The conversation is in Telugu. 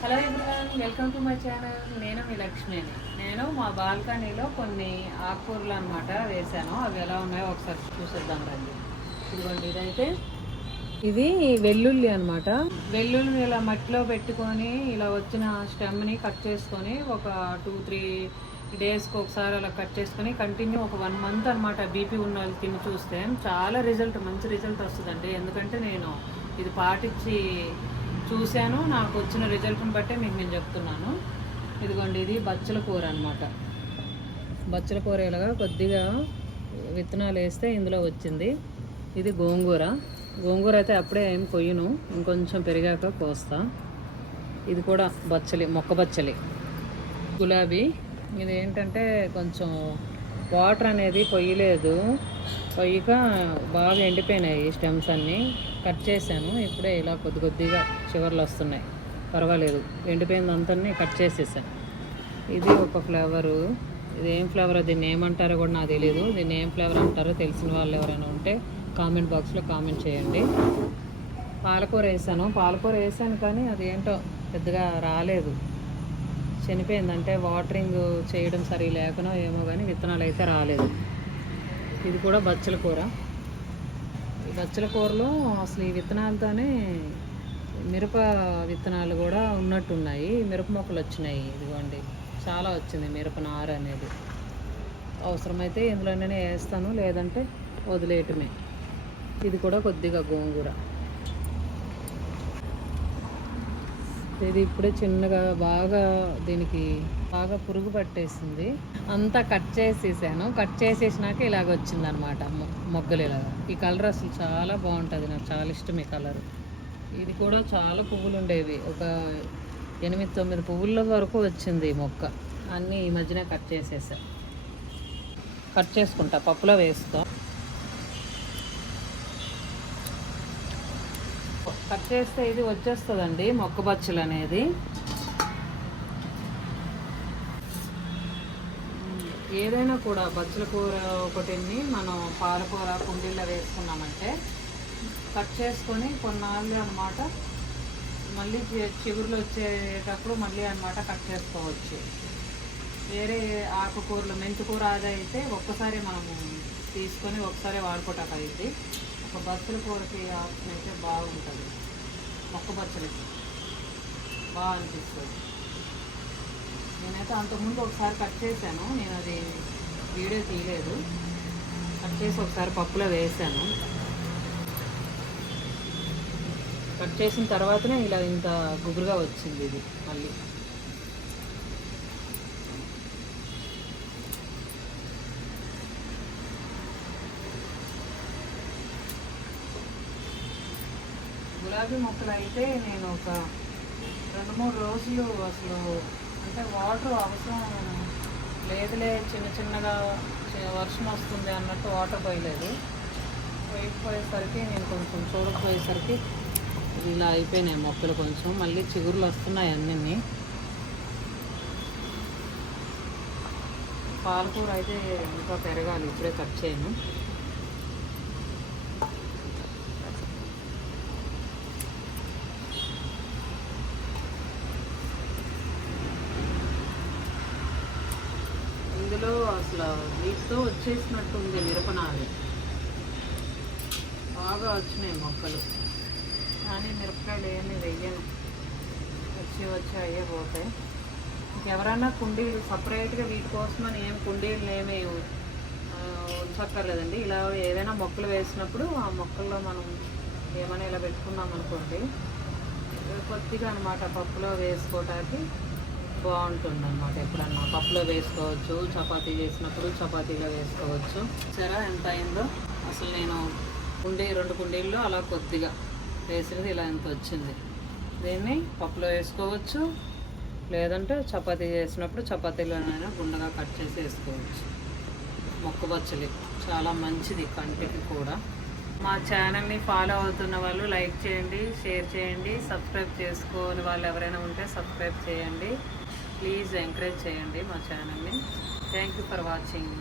Hello everyone, welcome to my channel. నేను మీ లక్ష్మిని. నేను మా బాల్కనీలో కొన్ని ఆకుకూరలు అనమాట వేసాను. అవి ఎలా ఉన్నాయో ఒకసారి చూసేద్దాం రండి. ఇదిగోండి, ఇది వెల్లుల్లి అనమాట. వెల్లుల్లిని ఇలా మట్టిలో పెట్టుకొని ఇలా వచ్చిన స్టెమ్ని కట్ చేసుకొని ఒక 2-3 డేస్కి ఒకసారి అలా కట్ చేసుకొని కంటిన్యూ ఒక 1 మంత్ అనమాట. బీపీ ఉన్న వాళ్ళు తిని చూస్తే చాలా మంచి రిజల్ట్ వస్తుందండి. ఎందుకంటే నేను ఇది పాటించి చూశాను, నాకు వచ్చిన రిజల్ట్ని బట్టే మీకు నేను చెప్తున్నాను. ఇదిగోండి, ఇది బచ్చల కూర అనమాట. బచ్చల కూర ఇలాగా కొద్దిగా విత్తనాలు వేస్తే ఇందులో వచ్చింది. ఇది గోంగూర అయితే అప్పుడే ఏం కొయ్యను, ఇంకొంచెం పెరిగాక కోస్తా. ఇది కూడా మొక్క బచ్చలి. గులాబీ, ఇది ఏంటంటే కొంచెం వాటర్ అనేది పొయ్యలేదు, పొయ్యక బాగా ఎండిపోయినాయి స్టెమ్స్ అన్నీ. కట్ చేశాను, ఇప్పుడే ఇలా కొద్దిగా చివర్లు వస్తున్నాయి. పర్వాలేదు, ఎండిపోయిందంతా కట్ చేసేసాను. ఇది ఒక ఫ్లేవరు. ఇది ఏం ఫ్లేవర్, దీన్ని ఏమంటారో కూడా నాకు తెలియదు. దీన్ని ఏం ఫ్లేవర్ అంటారో తెలిసిన వాళ్ళు ఎవరైనా ఉంటే కామెంట్ బాక్స్లో కామెంట్ చేయండి. పాలకూర వేసాను కానీ అది ఏంటో పెద్దగా రాలేదు, చనిపోయింది. అంటే వాటరింగ్ చేయడం సరి లేకనో ఏమో కానీ విత్తనాలు అయితే రాలేదు. ఇది కూడా బచ్చల కూర. ఈ బచ్చల కూరలో అసలు ఈ విత్తనాలతోనే మిరప విత్తనాలు కూడా ఉన్నట్టున్నాయి. మిరప మొక్కలు వచ్చినాయి. ఇదిగోండి, చాలా వచ్చింది మిరప నార అనేది. అవసరమైతే ఇందులోనే వేస్తాను, లేదంటే వదిలేయటమే. ఇది కూడా కొద్దిగా గోంగూర. ఇది ఇప్పుడే చిన్నగా దీనికి బాగా పురుగు పట్టేసింది. అంతా కట్ చేసేసినాక ఇలాగ వచ్చిందనమాట మొగ్గలు ఇలాగా. ఈ కలర్ అసలు చాలా బాగుంటుంది, నాకు చాలా ఇష్టం ఈ కలర్. ఇది కూడా చాలా పువ్వులు ఉండేవి, ఒక 8-9 పువ్వుల వరకు వచ్చింది మొక్క. అన్నీ ఈ మధ్యనే కట్ చేసుకుంటా, పప్పులో వేస్తా. కట్ చేస్తే ఇది వచ్చేస్తుందండి మొక్క బచ్చలు అనేది. ఏదైనా కూడా బచ్చల కూర ఒకటిని మనం పాలకూర కుండీల్లో వేసుకున్నామంటే కట్ చేసుకొని కొన్నాళ్ళు అనమాట, మళ్ళీ చిగురులు వచ్చేటప్పుడు మళ్ళీ అనమాట కట్ చేసుకోవచ్చు. వేరే ఆకుకూరలు, మెంతికూర అది అయితే ఒక్కసారి మనము తీసుకొని ఒకసారి వాడుకోవటానికి అయింది. ఒక బచ్చల కూరకి ఆప్షన్ అయితే బాగుంటుంది, మొక్క బచ్చలకి బాగా అనిపిస్తుంది. నేనైతే అంతకుముందు ఒకసారి కట్ చేశాను, నేను అది వీడియో తీయలేదు. కట్ చేసి ఒకసారి పప్పులో వేసాను. కట్ చేసిన తర్వాతనే ఇలా ఇంత గుబురుగా వచ్చింది ఇది మళ్ళీ. గులాబీ మొక్కలు అయితే నేను ఒక 2-3 రోజులు అసలు అంటే వాటర్ అవసరం లేదులే, చిన్నగా వర్షం వస్తుంది అన్నట్టు వాటర్ పోయలేదు. పోయేసరికి నేను కొంచెం చూడకపోయేసరికి ఇలా అయిపోయినాయి మొక్కలు. కొంచెం మళ్ళీ చిగురులు వస్తున్నాయి అన్నీ. పాలకూర అయితే ఇంకా పెరగాలి, ఇప్పుడే కట్ చేయను. ఇందులో అసలు వీటితో వచ్చేసినట్టుంది మిరపనాలు, బాగా వచ్చినాయి మొక్కలు. కానీ మిరపకాయలు ఏమీ వెయ్యను, వచ్చి అయ్యే పోతాయి. ఇంకెవరైనా కుండీలు సపరేట్గా వీటి కోసమని కుండీలు ఏమీ ఉంచక్కర్లేదండి. ఇలా ఏదైనా మొక్కలు వేసినప్పుడు ఆ మొక్కల్లో మనం ఏమైనా ఇలా పెట్టుకున్నాం అనుకోండి, కొద్దిగా అనమాట పప్పులో వేసుకోవటానికి బాగుంటుంది అనమాట. ఎప్పుడన్నా పప్పులో వేసుకోవచ్చు, చపాతీ చేసినప్పుడు చపాతీలో వేసుకోవచ్చు. సరే ఎంత అయిందో అసలు. నేను 2 కుండీల్లో అలా కొద్దిగా వేసినది ఇలా ఎంత వచ్చింది. దీన్ని పప్పులో వేసుకోవచ్చు, లేదంటే చపాతీ చేసినప్పుడు చపాతీలోనైనా గుండగా కట్ చేసి వేసుకోవచ్చు. మొక్క బచ్చలి చాలా మంచిది కంటికి కూడా. మా ఛానల్ని ఫాలో అవుతున్న వాళ్ళు లైక్ చేయండి, షేర్ చేయండి. సబ్స్క్రైబ్ చేసుకోని వాళ్ళు ఎవరైనా ఉంటే సబ్స్క్రైబ్ చేయండి. ప్లీజ్ ఎంకరేజ్ చేయండి మా ఛానల్ని. Thank you for watching.